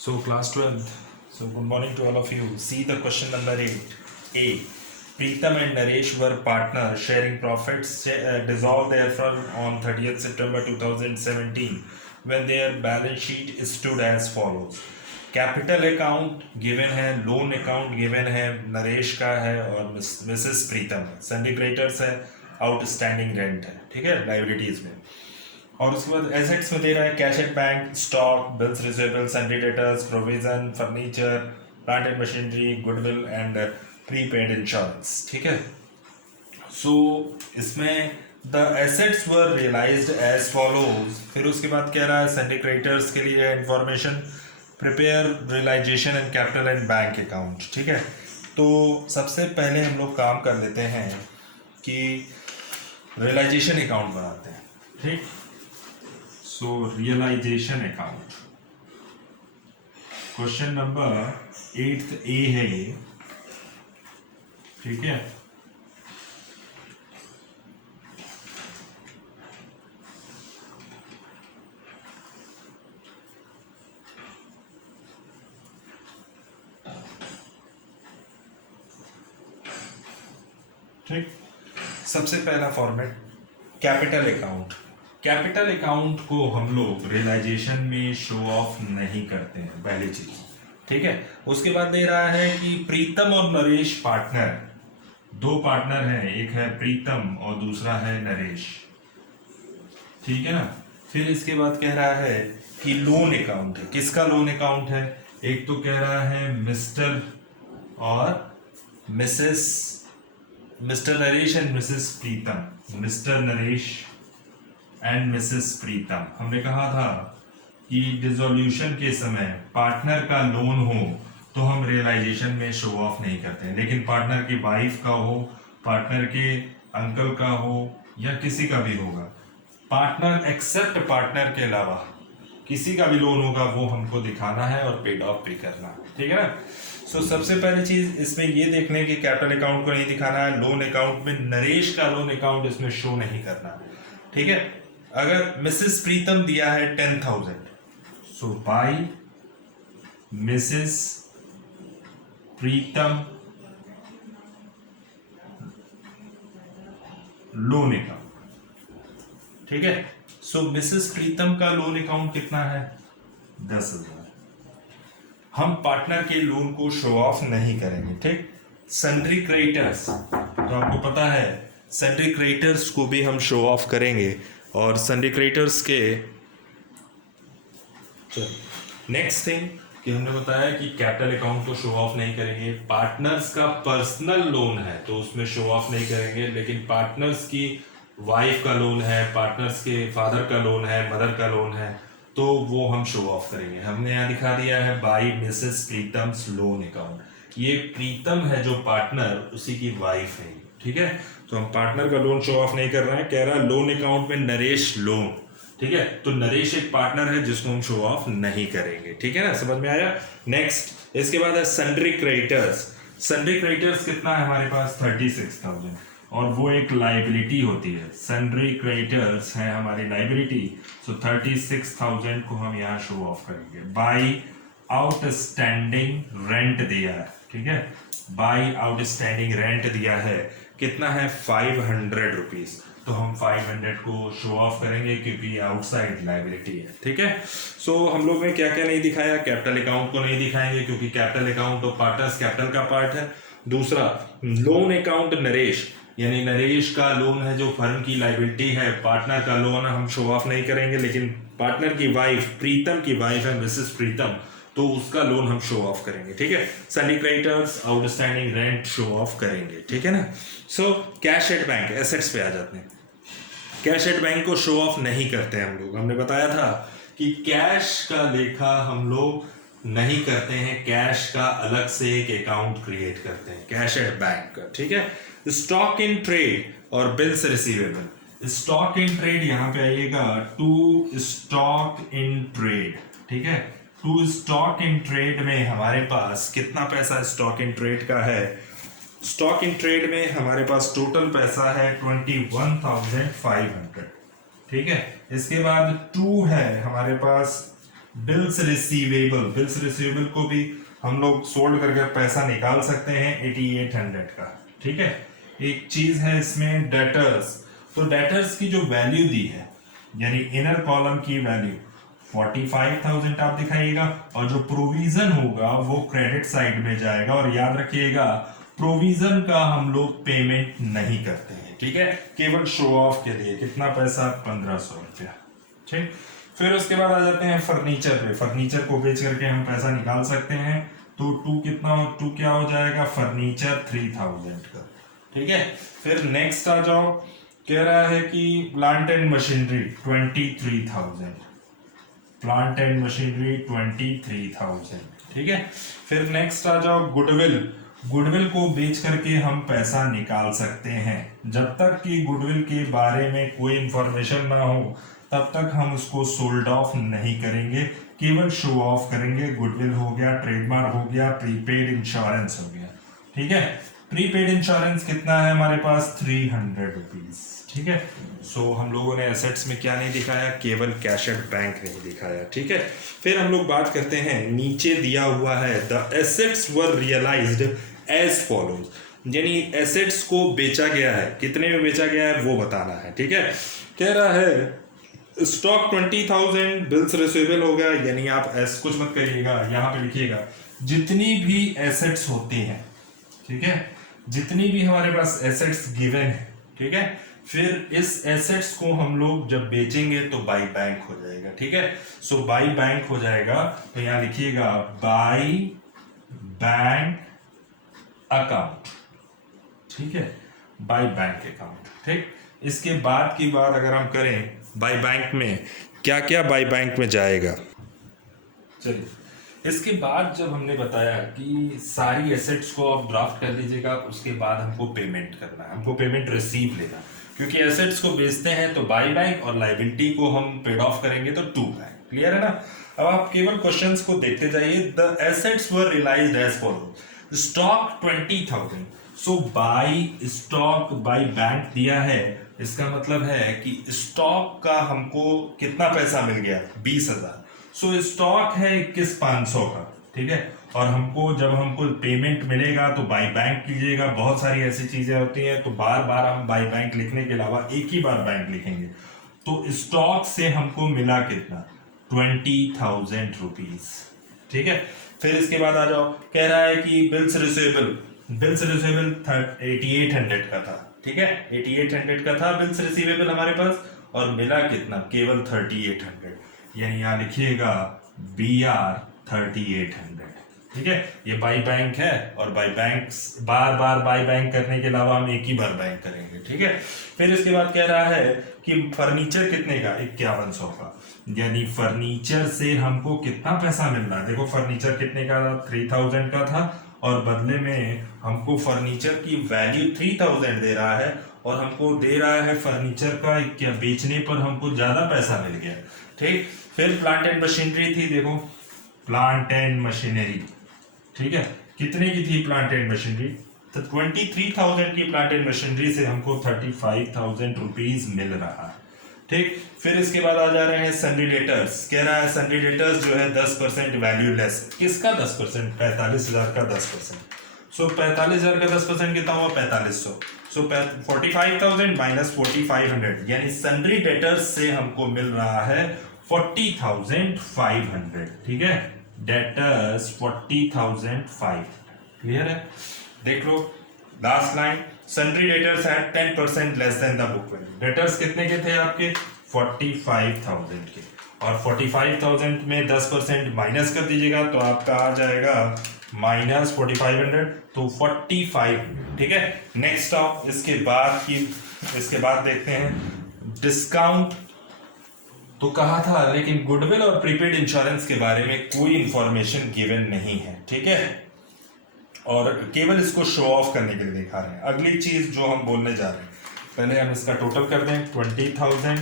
So class 12th. So good morning to all of you. See the question number 8. A. Preetham and Naresh were partners sharing profits dissolved their firm on 30th September 2017 when their balance sheet stood as follows. Capital account given है, loan account given है, नरेश का है और Mrs प्रीतम है, सन्डी creditors है, outstanding rent है, ठीक है, लाइबिलिटीज में। और उसके बाद एसेट्स में दे रहा है cash at bank, stock, bills receivable, sundry debtors, provision, furniture, plant and machinery, goodwill and prepaid insurance, ठीक है। सो इसमें the assets were realized as follows. फिर उसके बाद कह रहा है सन्डी क्रेडिटर्स के लिए information, prepare realization and capital and bank account, ठीक है। तो सबसे पहले हम लोग काम कर लेते हैं कि रियलाइजेशन अकाउंट बनाते हैं, ठीक। So realization account question number 8A है ये, ठीक है। ठीक, सबसे पहला format capital account. Capital account को हम लोग रियलाइजेशन में शो ऑफ नहीं करते हैं, पहली चीज, ठीक है। उसके बाद दे रहा है कि प्रीतम और नरेश पार्टनर, दो पार्टनर हैं, एक है प्रीतम और दूसरा है नरेश, ठीक है ना। फिर इसके बाद कह रहा है कि लोन अकाउंट है। किसका लोन अकाउंट है? एक तो कह रहा है मिस्टर और Mrs, Mr Naresh and Mrs Pritam, Mr Naresh and Mrs Pritam. हमने कहा था कि डिसोल्यूशन के समय पार्टनर का लोन हो तो हम रियलाइजेशन में शो ऑफ नहीं करते हैं, लेकिन पार्टनर की वाइफ का हो, पार्टनर के अंकल का हो या किसी का भी होगा, पार्टनर एक्सेप्ट पार्टनर के अलावा किसी का भी लोन होगा वो हमको दिखाना है और पेड ऑफ पे करना है, ठीक है ना। सो सबसे पहली चीज इसमें ये देख लें कि कैपिटल अकाउंट को नहीं दिखाना है, लोन अकाउंट में नरेश का लोन अकाउंट इसमें शो नहीं करना, ठीक है। अगर मिसेस प्रीतम दिया है 10,000, so by Mrs Pritam loan account, ठीक है। सो मिसेस प्रीतम का लोन अकाउंट कितना है? 10,000। हम पार्टनर के लोन को शो ऑफ नहीं करेंगे, ठीक। सन्ड्री क्रेडिटर्स, तो आपको पता है सन्ड्री क्रेडिटर्स को भी हम शो ऑफ करेंगे, और सन्ड्री क्रेडिटर्स के नेक्स्ट थिंग कि हमने बताया कि कैपिटल अकाउंट को शो ऑफ नहीं करेंगे। पार्टनर्स का पर्सनल लोन है तो उसमें शो ऑफ नहीं करेंगे, लेकिन पार्टनर्स की वाइफ का लोन है, पार्टनर्स के फादर का लोन है, मदर का लोन है, तो वो हम शो ऑफ करेंगे। हमने यहाँ दिखा दिया है by Mrs Pritam's loan account. ये प्रीतम है जो पार्टनर, उसी की वाइफ है, ठीक है। तो हम पार्टनर का लोन शो ऑफ नहीं कर रहे हैं। कह रहा है लोन अकाउंट में नरेश लोन, ठीक है। तो नरेश एक पार्टनर है जिसको हम शो ऑफ नहीं करेंगे, ठीक है ना, समझ में आया। नेक्स्ट इसके बाद है सन्ड्री क्रेडिटर्स। सन्ड्री क्रेडिटर्स कितना है हमारे पास? 36,000, और वो एक लाइबिलिटी होती है। सन्ड्री क्रेडिटर्स है हमारी लाइबिलिटी, सो 36,000 को हम यहाँ शो ऑफ करेंगे। बाय आउटस्टैंडिंग रेंट दिया है, ठीक है। बाय आउटस्टैंडिंग रेंट दिया है, कितना है? 500 रुपीज, तो हम 500 को शो ऑफ करेंगे क्योंकि आउटसाइड लाइबिलिटी है, ठीक है। सो हम लोग ने क्या क्या नहीं दिखाया? कैपिटल अकाउंट को नहीं दिखाएंगे क्योंकि कैपिटल अकाउंट तो पार्टनर्स कैपिटल का पार्ट है। दूसरा लोन अकाउंट नरेश, यानी नरेश का लोन है जो फर्म की लाइबिलिटी है, पार्टनर का लोन हम शो ऑफ नहीं करेंगे, लेकिन पार्टनर की वाइफ, प्रीतम की वाइफ है मिसेस प्रीतम, तो उसका लोन हम शो ऑफ करेंगे, ठीक है। सन्डी creditors, outstanding rent show off करेंगे, ठीक है ना। So cash at bank, assets पे आ जाते हैं। कैश एट बैंक को शो ऑफ नहीं करते हैं हम लोग। हमने बताया था कि कैश का लेखा हम लोग नहीं करते हैं, कैश का अलग से एक अकाउंट क्रिएट करते हैं, कैश एट बैंक का, ठीक है। स्टॉक इन ट्रेड और bills receivable. Stock in trade यहाँ पे आइएगा, टू स्टॉक इन ट्रेड, ठीक है। टू स्टॉक इन ट्रेड में हमारे पास कितना पैसा स्टॉक इन ट्रेड का है? स्टॉक इन ट्रेड में हमारे पास टोटल पैसा है 21,500, ठीक है। इसके बाद टू है हमारे पास बिल्स रिसीवेबल को भी हम लोग सोल्ड करके पैसा निकाल सकते हैं 8800 का। ठीक है, एक चीज है इसमें डेटर्स। तो डेटर्स की जो वैल्यू दी है, यानी इनर कॉलम की वैल्यू 45,000 आप दिखाइएगा, और जो प्रोविजन होगा वो क्रेडिट साइड में जाएगा। और याद रखिएगा, प्रोविजन का हम लोग पेमेंट नहीं करते हैं, ठीक है, केवल शो ऑफ के लिए। कितना पैसा? 1500 रुपया। ठीक, फिर उसके बाद आ जाते हैं फर्नीचर पे। फर्नीचर को बेच करके हम पैसा निकाल सकते हैं। तो टू क्या हो जाएगा? फर्नीचर 3000 का। ठीक है, फिर नेक्स्ट आ जाओ, कह रहा है कि plant and machinery 23,000। Plant and machinery 23,000। ठीक है, फिर नेक्स्ट आ जाओ गुडविल को बेच करके हम पैसा निकाल सकते हैं। जब तक कि गुडविल के बारे में कोई इंफॉर्मेशन ना हो तब तक हम उसको सोल्ड ऑफ नहीं करेंगे, केवल शो ऑफ करेंगे। गुडविल हो गया, ट्रेडमार्क हो गया, प्रीपेड इंश्योरेंस हो गया। ठीक है, प्रीपेड इंश्योरेंस कितना है हमारे पास? 300 रुपीज। ठीक है, सो हम लोगों ने एसेट्स में क्या नहीं दिखाया? केवल कैश एट बैंक नहीं दिखाया। ठीक है, फिर हम लोग बात करते हैं, नीचे दिया हुआ है the assets were realized as follows, यानी एसेट्स को बेचा गया है, कितने में बेचा गया है वो बताना है। ठीक है, कह रहा है स्टॉक 20,000, बिल्स रिसीवेबल हो गया, यानी आप ऐसा कुछ मत करिएगा, यहाँ पे लिखिएगा जितनी भी एसेट्स होती हैं। ठीक है, जितनी भी हमारे पास एसेट्स गिवन है, ठीक है, फिर इस एसेट्स को हम लोग जब बेचेंगे तो बाई बैंक हो जाएगा। ठीक है, सो बाई बैंक हो जाएगा, तो यहां लिखिएगा बाई बैंक अकाउंट। ठीक है, बाई बैंक अकाउंट। ठीक, इसके बाद की बात अगर हम करें, बाई बैंक में क्या क्या बाई बैंक में जाएगा। चलिए, इसके बाद जब हमने बताया कि सारी एसेट्स को आप ड्राफ्ट कर लीजिएगा, उसके बाद हमको पेमेंट करना है, हमको पेमेंट रिसीव लेना, क्योंकि एसेट्स को बेचते हैं तो बाई बैंक और लाइबिलिटी को हम पेड ऑफ करेंगे तो टू बैंक। क्लियर है ना? अब आप केवल क्वेश्चंस को देखते जाइए। The assets were realized as follow, stock 20,000, so by stock by bank दिया है, इसका मतलब है कि स्टॉक का हमको कितना पैसा मिल गया? 20,000। सो स्टॉक है 21,500 का। ठीक है, और जब हमको पेमेंट मिलेगा तो बाई बैंक कीजिएगा। बहुत सारी ऐसी चीजें होती हैं, तो बार बार हम बाई बैंक लिखने के अलावा एक ही बार बैंक लिखेंगे। तो स्टॉक से हमको मिला कितना? 20,000 रुपीज। ठीक है, फिर इसके बाद आ जाओ, कह रहा है कि बिल्स रिसीवेबल 8800 का था। ठीक है, 8800 का था बिल्स रिसीवेबल हमारे पास, और मिला कितना? केवल 3800, यानी यहां लिखिएगा BR 3800। ठीक है, ये बाई बैंक है, और by bank bar bar by bank करने के अलावा हम एक ही बार बैंक करेंगे। ठीक है, फिर इसके बाद कह रहा है कि फर्नीचर कितने का? 5100 का, यानी फर्नीचर से हमको कितना पैसा मिल रहा है? देखो, फर्नीचर कितने का था? 3000 का था, और बदले में हमको फर्नीचर की वैल्यू 3000 दे रहा है, और हमको दे रहा है फर्नीचर का क्या बेचने पर हमको ज्यादा पैसा मिल गया। ठीक, फिर प्लांट एंड मशीनरी थी। देखो, प्लांट एंड मशीनरी, ठीक है, कितने की थी प्लांट एंड मशीनरी? तो 23,000 की प्लांट एंड मशीनरी से हमको 35,000 रुपीज मिल रहा है। ठीक, फिर इसके बाद आ जा रहे हैं सन्ड्री डेटर्स। कह रहा है सन्ड्री डेटर्स जो है 10% वैल्यू लेस। किसका 10%? 45,000 का 10%। सो 45,000 का 10% कितना हुआ? 4500। सो 45,000 माइनस 4,500, यानी सन्ड्री डेटर्स से हमको मिल रहा है 40,500। ठीक है, डेटर्स 40,500। क्लियर है? देख लो लास्ट लाइन, सन्ड्री डेटर्स है 10% less than the book value. Debtors कितने के थे आपके? 45,000 के, और 45,000 में 10% माइनस कर दीजिएगा तो आपका आ जाएगा माइनस 4,500, तो 45। ठीक है, नेक्स्ट ऑफ इसके बाद देखते हैं डिस्काउंट। तो कहा था, लेकिन गुडविल और प्रीपेड इंश्योरेंस के बारे में कोई इंफॉर्मेशन गिवन नहीं है। ठीक है, और केवल इसको शो ऑफ करने के लिए दिखा रहे हैं। अगली चीज जो हम बोलने जा रहे हैं, पहले हम इसका टोटल कर दें। 20,000,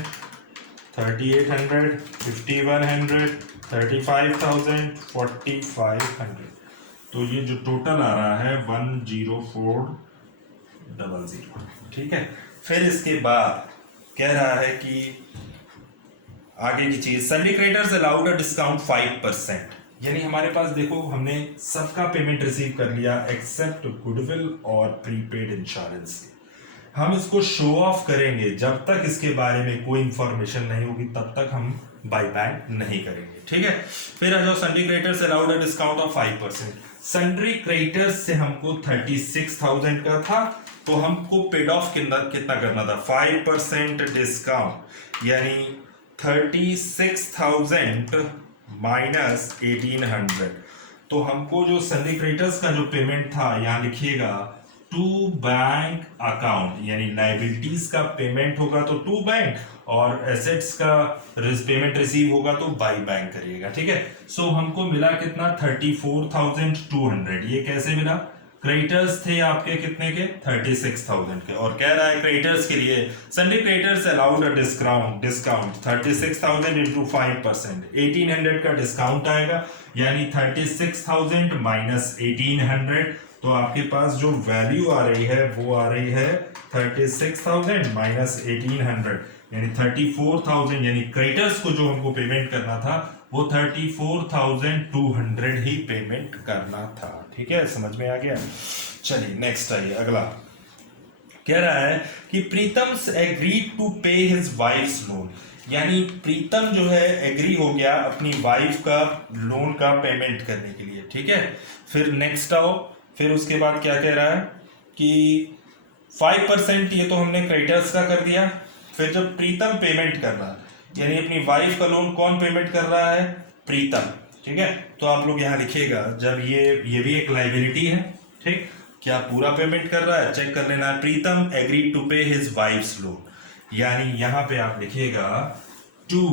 3,800, 5,100, 35,000, 4,500, तो ये जो टोटल आ रहा है 10400। ठीक है, फिर इसके बाद कह रहा है कि आगे की चीज, सन्डी क्रेडिटर्स अलाउड अ डिस्काउंट 5%, यानी हमारे पास देखो हमने सबका पेमेंट रिसीव कर लिया एक्सेप्ट गुडविल और प्रीपेड इंश्योरेंस के। हम इसको शो ऑफ करेंगे, जब तक इसके बारे में कोई इंफॉर्मेशन नहीं होगी तब तक हम बाय बैक नहीं करेंगे, ठीक है। फिर आ जाओ, सन्डी creditors allowed a discount of 5%। Sundry creditors से हमको 36,000 का था, तो हमको पेड ऑफ कितना करना था, 5% डिस्काउंट, यानी 36,000 माइनस 1800। तो हमको जो सन्डी क्रेडिटर्स का जो पेमेंट था, यहाँ लिखिएगा टू बैंक अकाउंट, यानी लाइबिलिटीज का पेमेंट होगा तो टू बैंक, और एसेट्स का पेमेंट रिसीव होगा तो बाई बैंक करिएगा, ठीक है। सो हमको मिला कितना, 34,200। ये कैसे मिला, क्रेडिटर्स थे आपके कितने के, 36,000 के, और कह रहा है क्रेडिटर्स के लिए सन्डी क्रेडिटर्स अलाउड अ डिस्काउंट 36,000 इंटू 5%, 1800 का डिस्काउंट आएगा, यानी 36,000 माइनस 1800। तो आपके पास जो वैल्यू आ रही है वो आ रही है 36,000 माइनस 1800, यानी 34,000, यानी क्रेडिटर्स को जो हमको पेमेंट करना था वो 34,200 ही पेमेंट करना था, ठीक है, समझ में आ गया। चलिए नेक्स्ट आइए, अगला कह रहा है कि प्रीतम एग्री टू पे हिज वाइफ्स लोन, यानी प्रीतम जो है एग्री हो गया अपनी वाइफ का लोन का पेमेंट करने के लिए, ठीक है। फिर नेक्स्ट आओ, फिर उसके बाद क्या कह रहा है कि 5%, ये तो हमने क्रेडिटर्स का कर दिया। फिर जब प्रीतम पेमेंट कर रहा है, यानी अपनी वाइफ का लोन कौन पेमेंट कर रहा है, प्रीतम, ठीक है। तो आप लोग यहाँ लिखिएगा, जब ये भी एक लाइबिलिटी है, ठीक, क्या पूरा पेमेंट कर रहा है, चेक कर लेना। प्रीतम एग्री टू पे हिज वाइफ्स लोन, यानी यहां पे आप लिखिएगा टू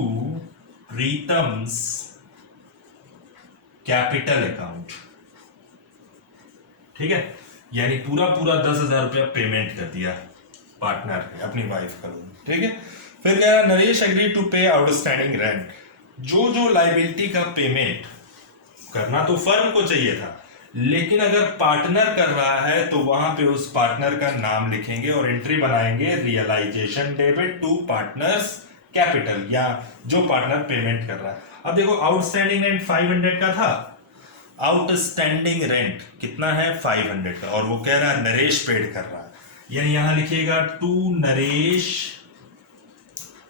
प्रीतम्स कैपिटल अकाउंट, ठीक है, यानी पूरा 10,000 रुपया पेमेंट कर दिया पार्टनर ने अपनी वाइफ का लोन, ठीक है। फिर कह रहा नरेश एग्री टू पे आउटस्टैंडिंग रेंट, जो लाइबिलिटी का पेमेंट करना तो फर्म को चाहिए था, लेकिन अगर पार्टनर कर रहा है तो वहां पे उस पार्टनर का नाम लिखेंगे और एंट्री बनाएंगे, realization debit to partners capital, या जो पार्टनर पेमेंट कर रहा है। अब देखो आउटस्टैंडिंग रेंट 500 का था, आउटस्टैंडिंग रेंट कितना है, 500 का, और वो कह रहा है नरेश पेड कर रहा है, यानी यहां लिखिएगा to Naresh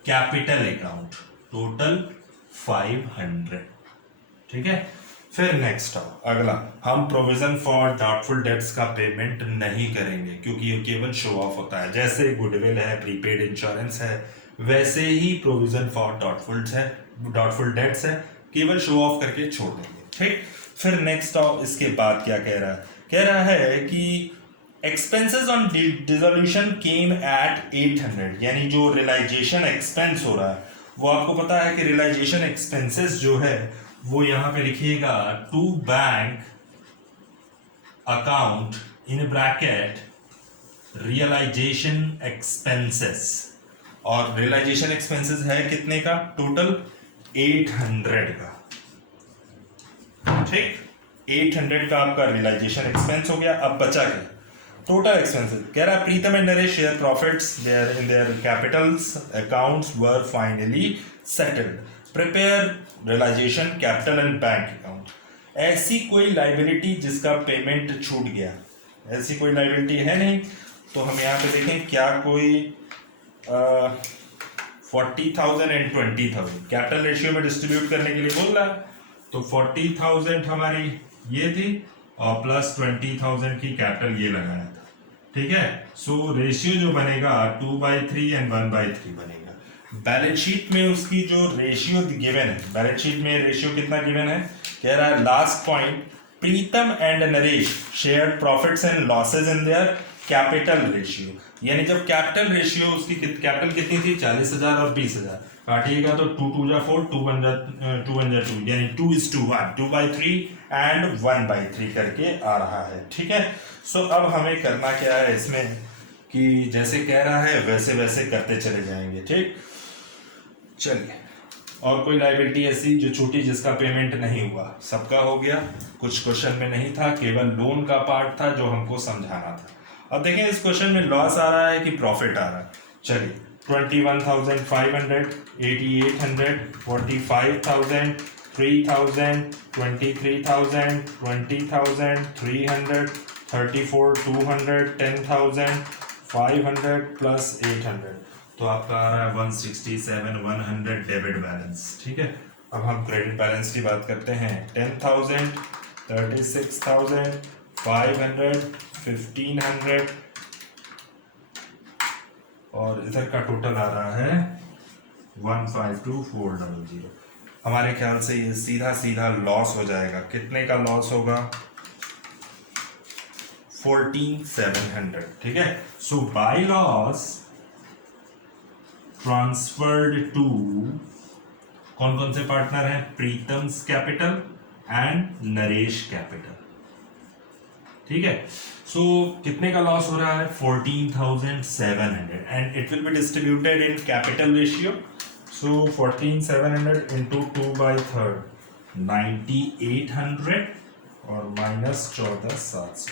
capital account, total 500, ठीक है। फिर नेक्स्ट आओ, अगला, हम प्रोविजन फॉर डाउटफुल डेट्स का पेमेंट नहीं करेंगे, क्योंकि ये केवल शो ऑफ होता है, जैसे गुडविल है, प्रीपेड इंश्योरेंस है, वैसे ही प्रोविजन फॉर डाउटफुल डेट्स है, केवल शो ऑफ करके छोड़ देंगे, ठीक। फिर नेक्स्ट आओ, इसके बाद क्या कह रहा है कि expenses on dissolution came at 800, यानी जो रियलाइजेशन एक्सपेंस हो रहा है, वो आपको पता है कि रियलाइजेशन एक्सपेंसेस जो है वो यहां पे लिखिएगा to bank account in bracket realization expenses, और रियलाइजेशन एक्सपेंसेस है कितने का, टोटल 800 का, ठीक, 800 का आपका रियलाइजेशन एक्सपेंस हो गया। अब बचा क्या, टोटल एक्सपेंसेस, कह रहा है Pritam and Naresh share profits their in their capitals accounts were finally settled, prepare realization capital and bank account. ऐसी कोई लाइबिलिटी जिसका पेमेंट छूट गया, ऐसी कोई लाइबिलिटी है नहीं, तो हम यहाँ पे देखें क्या कोई 40,000 एंड 20,000 कैपिटल रेशियो में डिस्ट्रीब्यूट करने के लिए बोल रहा है, तो 40,000 हमारी ये थी और प्लस 20,000 की कैपिटल ये लगाया था, ठीक है। सो रेशियो जो बनेगा 2/3 एंड 1/3 बनेगा। बैलेंस शीट में उसकी जो रेशियो गिवन है, बैलेंस शीट में रेशियो कितना गिवन है, कह रहा है last point, Pritam and Naresh share profits and losses in their capital ratio, यानी जब कैपिटल रेशियो उसकी कैपिटल कितनी थी, 40,000 और 20,000, काटिएगा तो 2 2 जा 4, 2 1 जा 2, यानी 2:1, 2/3 एंड 1/3 करके आ रहा है, ठीक है। सो अब हमें करना क्या है इसमें, कि जैसे कह रहा है वैसे वैसे करते चले जाएंगे, ठीक। चलिए, और कोई लाइबिलिटी ऐसी जो छोटी जिसका पेमेंट नहीं हुआ, सबका हो गया, कुछ क्वेश्चन में नहीं था, केवल लोन का पार्ट था जो हमको समझाना था। अब देखें इस क्वेश्चन में लॉस आ रहा है कि प्रॉफिट आ रहा है, चलिए 21,500, 8,800, 45,000, 3,000, 23,000, 20,000, 300, 34, 200, 10,000, 500 प्लस 800, तो आपका आ रहा है 167, 100 डेबिट बैलेंस। ठीक है, अब हम क्रेडिट बैलेंस की बात करते हैं। 10,000, 36,000, 500, 1,500 और इधर का टोटल आ रहा है 152,400। हमारे ख्याल से ये सीधा सीधा लॉस हो जाएगा। कितने का लॉस होगा? 14,700। ठीक है, सो बाय लॉस ट्रांसफर्ड टू, कौन कौन से पार्टनर हैं? Pritam's capital and Naresh capital. ठीक है, सो कितने का लॉस हो रहा है? 14,700 and it will be distributed in capital ratio. So 14,700 into 2/3 9,800 और माइनस 14,700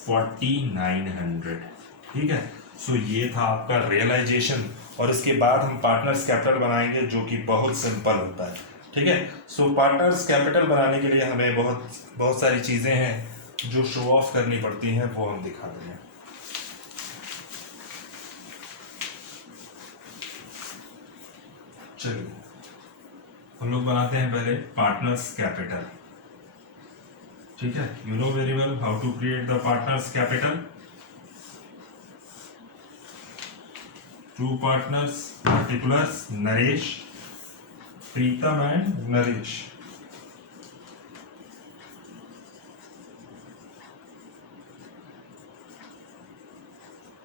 4,900। ठीक है, सो ये था आपका रियलाइजेशन और इसके बाद हम पार्टनर्स कैपिटल बनाएंगे जो कि बहुत सिंपल होता है। ठीक है, सो पार्टनर्स कैपिटल बनाने के लिए हमें बहुत सारी चीज़ें हैं जो शो ऑफ करनी पड़ती हैं, वो हम दिखा देंगे। चलिए हम लोग बनाते हैं पहले पार्टनर्स कैपिटल। ठीक है, you know very well how to create the partners capital. To partners particulars Naresh, Pritam and Naresh.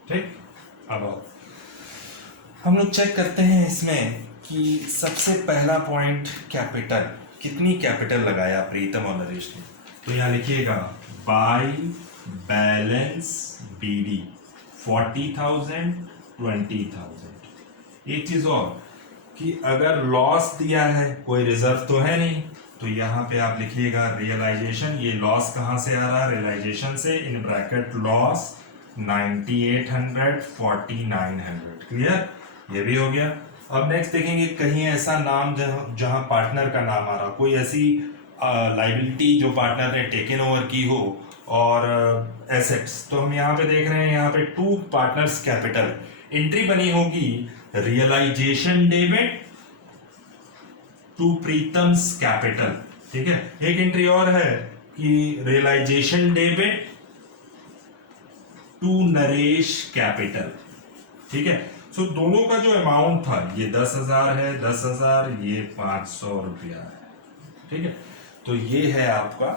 ठीक, अब हम लोग चेक करते हैं इसमें कि सबसे पहला पॉइंट कैपिटल, कितनी कैपिटल लगाया प्रीतम और नरेश ने। तो यहां लिखिएगा बाय बैलेंस बीडी 40,000, 20,000। एक चीज और कि अगर लॉस दिया है, कोई रिजर्व तो है नहीं, तो यहाँ पे आप लिखिएगा रियलाइजेशन। ये लॉस कहाँ से आ रहा है? रियलाइजेशन से, इन ब्रैकेट लॉस 9,800, 4,900। क्लियर, ये भी हो गया। अब नेक्स्ट देखेंगे कहीं ऐसा नाम जहाँ पार्टनर का नाम आ रहा, कोई ऐसी लाइबिलिटी जो पार्टनर ने टेकन ओवर की हो और एसेट्स। तो हम यहाँ पे देख रहे हैं, यहाँ पे टू पार्टनर्स कैपिटल एंट्री बनी होगी realization debit to Pritam's capital. ठीक है, एक एंट्री और है कि realization debit to Naresh capital. ठीक है, सो दोनों का जो अमाउंट था ये 10,000 है, 10,000, ये 500 रुपया है। ठीक है, तो ये है आपका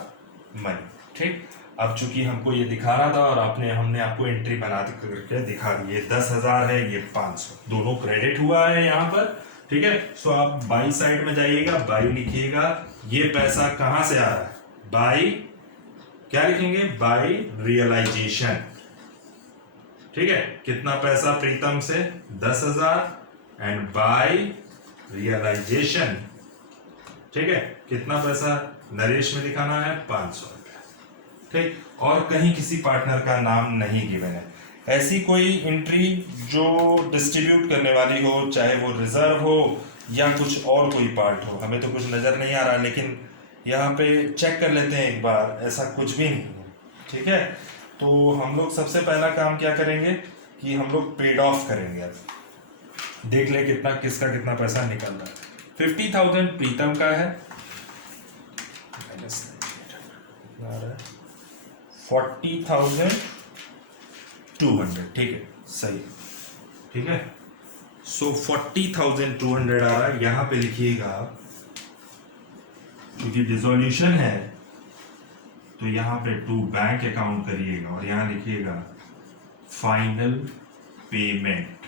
मनी। ठीक, अब चूंकि हमको ये दिखा रहा था और हमने आपको एंट्री बना करके दिखा दी, ये 10,000 है, ये 500, दोनों क्रेडिट हुआ है यहाँ पर। ठीक है, सो आप बाई साइड में जाइएगा, बाई लिखिएगा। ये पैसा कहाँ से आ रहा है? बाई, क्या लिखेंगे? By realization. ठीक है, कितना पैसा प्रीतम से? 10,000 एंड बाय रियलाइजेशन। ठीक है, कितना पैसा नरेश में दिखाना है? 500 रुपया। ठीक, और कहीं किसी पार्टनर का नाम नहीं गिवन है। ऐसी कोई एंट्री जो डिस्ट्रीब्यूट करने वाली हो, चाहे वो रिजर्व हो या कुछ और कोई पार्ट हो, हमें तो कुछ नजर नहीं आ रहा, लेकिन यहाँ पे चेक कर लेते हैं एक बार, ऐसा कुछ भी नहीं है। ठीक है, तो हम लोग सबसे पहला काम क्या करेंगे कि हम लोग पेड ऑफ करेंगे। अब देख ले किसका कितना पैसा निकल रहा है। 50,000 प्रीतम का है, माइनस 40,200। ठीक है, सही। ठीक है, सो 40,200 आ रहा है। यहां पे लिखिएगा, क्योंकि डिसोल्यूशन है तो यहां पे टू बैंक अकाउंट करिएगा और यहां लिखिएगा फाइनल पेमेंट।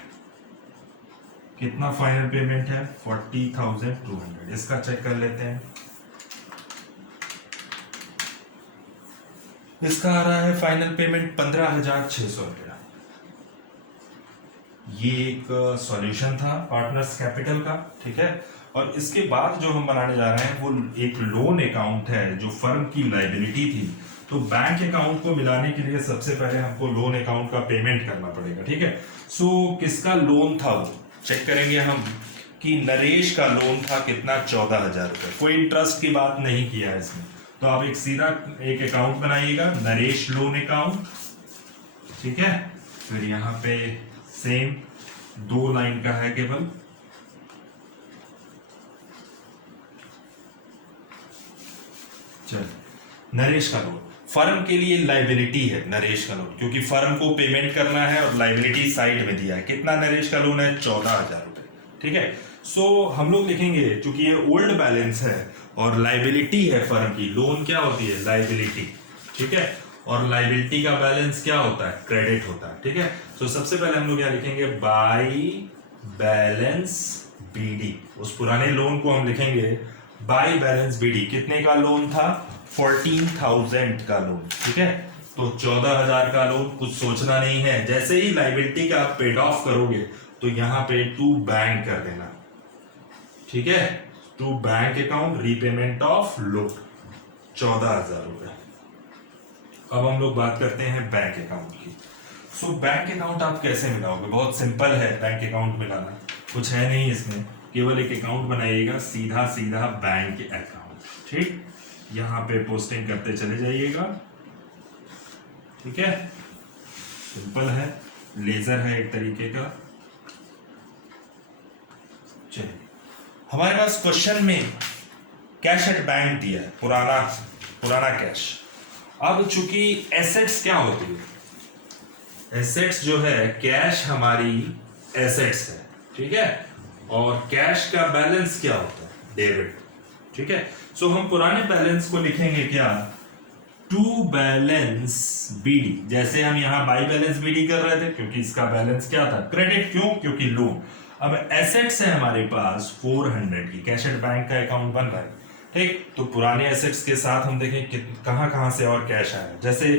कितना फाइनल पेमेंट है? 40,200। इसका चेक कर लेते हैं। इसका आ रहा है फाइनल पेमेंट 15,600 रुपया। ये एक सॉल्यूशन था पार्टनर्स कैपिटल का। ठीक है, और इसके बाद जो हम बनाने जा रहे हैं वो एक लोन अकाउंट है जो फर्म की लाइबिलिटी थी। तो बैंक अकाउंट को मिलाने के लिए सबसे पहले हमको लोन अकाउंट का पेमेंट करना पड़ेगा, ठीक है। सो किसका लोन था वो चेक करेंगे हम कि नरेश का लोन था कितना, 14,000 रुपये। कोई इंटरेस्ट की बात नहीं किया है इसमें, तो आप एक सीधा एक अकाउंट बनाइएगा, नरेश लोन अकाउंट, ठीक है। फिर यहाँ पे सेम 2 लाइन का है केवल, चल नरेश का लोन फर्म के लिए लाइबिलिटी है, नरेश का लोन, क्योंकि फर्म को पेमेंट करना है और लाइबिलिटी साइड में दिया है। कितना नरेश का लोन है, 14,000 रुपये, ठीक है। सो हम लोग लिखेंगे चूंकि ये ओल्ड बैलेंस है और लाइबिलिटी है फर्म की, लोन क्या होती है, लाइबिलिटी, ठीक है। और लाइबिलिटी का बैलेंस क्या होता है, क्रेडिट होता है, ठीक है। सो सबसे पहले हम लोग क्या लिखेंगे, बाई बैलेंस बीडी, उस पुराने लोन को हम लिखेंगे बाई बैलेंस बीडी। कितने का लोन था, 14,000 का लोन, ठीक है। तो 14,000 का लोन, कुछ सोचना नहीं है, जैसे ही लाइबिलिटी का आप पेड ऑफ करोगे तो यहां पे टू बैंक कर देना, ठीक है, to bank account repayment of loan, 14,000 रुपए। अब हम लोग बात करते हैं बैंक अकाउंट की। सो बैंक अकाउंट आप कैसे मिलाओगे, बहुत सिंपल है बैंक अकाउंट मिलाना, कुछ है नहीं इसमें, केवल एक अकाउंट बनाइएगा, सीधा सीधा बैंक अकाउंट, ठीक। यहां पे पोस्टिंग करते चले जाइएगा, ठीक है, सिंपल है, लेजर है एक तरीके का। चलिए, हमारे पास क्वेश्चन में कैश एट बैंक दिया है, पुराना कैश। अब चूंकि एसेट्स क्या होती है, एसेट्स जो है, कैश हमारी एसेट्स है, ठीक है, और कैश का बैलेंस क्या होता है, डेबिट, ठीक है। सो हम पुराने बैलेंस को लिखेंगे क्या, टू बैलेंस बीडी, जैसे हम यहां बाई बैलेंस बीडी कर रहे थे, क्योंकि इसका बैलेंस क्या था, क्रेडिट, क्यों, क्योंकि लोन। अब एसेट्स है हमारे पास 400 की, कैश एट बैंक का अकाउंट बन रहा है, ठीक। तो पुराने एसेट्स के साथ हम देखें कहां से और कैश आया, जैसे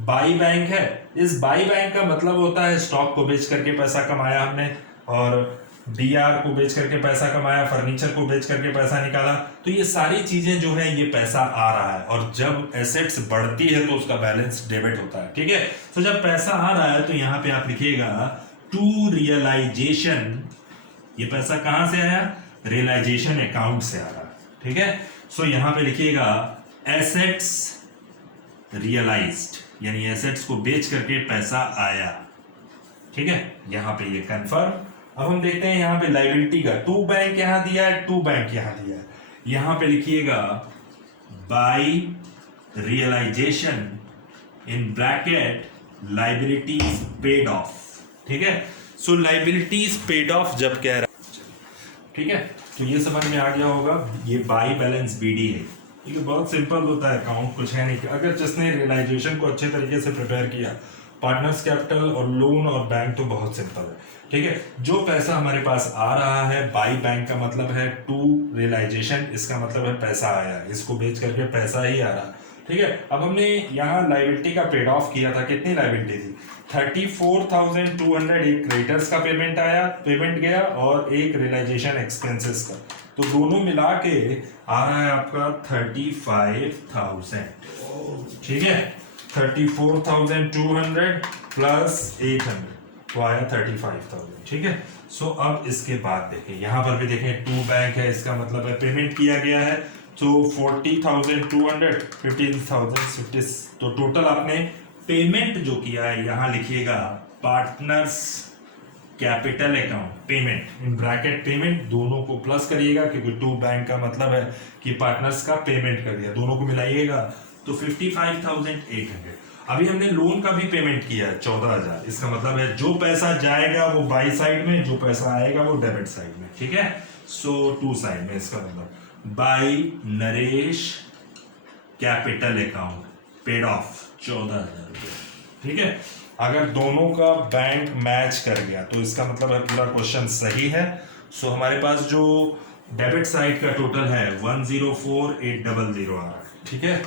बाई बैंक है, इस बाई बैंक का मतलब होता है स्टॉक को बेच करके पैसा कमाया हमने, और डीआर को बेच करके पैसा कमाया, फर्नीचर को बेच करके पैसा निकाला। तो ये सारी चीजें जो है ये पैसा आ रहा है, और जब एसेट्स बढ़ती है तो उसका बैलेंस डेबिट होता है, ठीक है। तो जब पैसा आ रहा है तो यहाँ पे आप लिखिएगा टू रियलाइजेशन, ये पैसा कहां से आया, रियलाइजेशन अकाउंट से आ रहा है, ठीक है। सो यहां पे लिखिएगा एसेट्स रियलाइज्ड, यानी एसेट्स को बेच करके पैसा आया, ठीक है, यहां पे ये कंफर्म। अब हम देखते हैं यहाँ पे लाइबिलिटी का, टू बैंक यहां दिया है, टू बैंक यहां दिया है, यहां पे लिखिएगा by realization in bracket liabilities paid off, ठीक है। सो लाइबिलिटीज पेड ऑफ जब कह रहा है, ठीक है, तो ये समझ में आ गया होगा, ये बाई बैलेंस बीडी है, ठीक है, बहुत सिंपल होता है अकाउंट, कुछ है नहीं। अगर जिसने रियलाइजेशन को अच्छे तरीके से प्रिपेयर किया, पार्टनर्स कैपिटल और लोन और बैंक, तो बहुत सिंपल है, ठीक है। जो पैसा हमारे पास आ रहा है, बाई बैंक का मतलब है टू रियलाइजेशन, इसका मतलब है पैसा आया, इसको बेच करके पैसा ही आ रहा, ठीक है। अब हमने यहाँ लाइबिलिटी का पेड ऑफ किया था, कितनी लाइबिलिटी थी, 34,200, एक क्रेडिटर्स का पेमेंट गया और एक रियलाइजेशन एक्सपेंसेस का, तो दोनों मिला के आ रहा है आपका 35,000, ठीक है, 34,200 प्लस 800 तो आया 35,000, ठीक है। सो अब इसके बाद देखें, यहां पर भी देखें टू बैंक है, इसका मतलब है पेमेंट किया गया है, तो 40,200, 15,050, तो टोटल आपने पेमेंट जो किया है, यहां लिखिएगा partners capital account payment, in bracket payment, दोनों को प्लस करिएगा, क्योंकि टू बैंक का मतलब है कि पार्टनर्स का पेमेंट कर दिया, दोनों को मिलाइएगा तो 55,800। अभी हमने लोन का भी पेमेंट किया है 14,000, इसका मतलब है जो पैसा जाएगा वो बाई साइड में, जो पैसा आएगा वो डेबिट साइड में, ठीक है। सो टू साइड में, इसका मतलब by Naresh capital account paid of 14,000 रुपये, ठीक है। अगर दोनों का बैंक मैच कर गया तो इसका मतलब है पूरा क्वेश्चन सही है। सो हमारे पास जो डेबिट साइड का टोटल है 104,800 आ रहा है, ठीक है,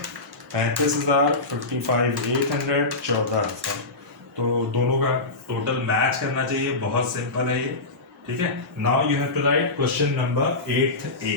35,000, 55,800, 14,000, तो दोनों का टोटल मैच करना चाहिए, बहुत सिंपल है ये, ठीक है। Now you have to write question number 8A।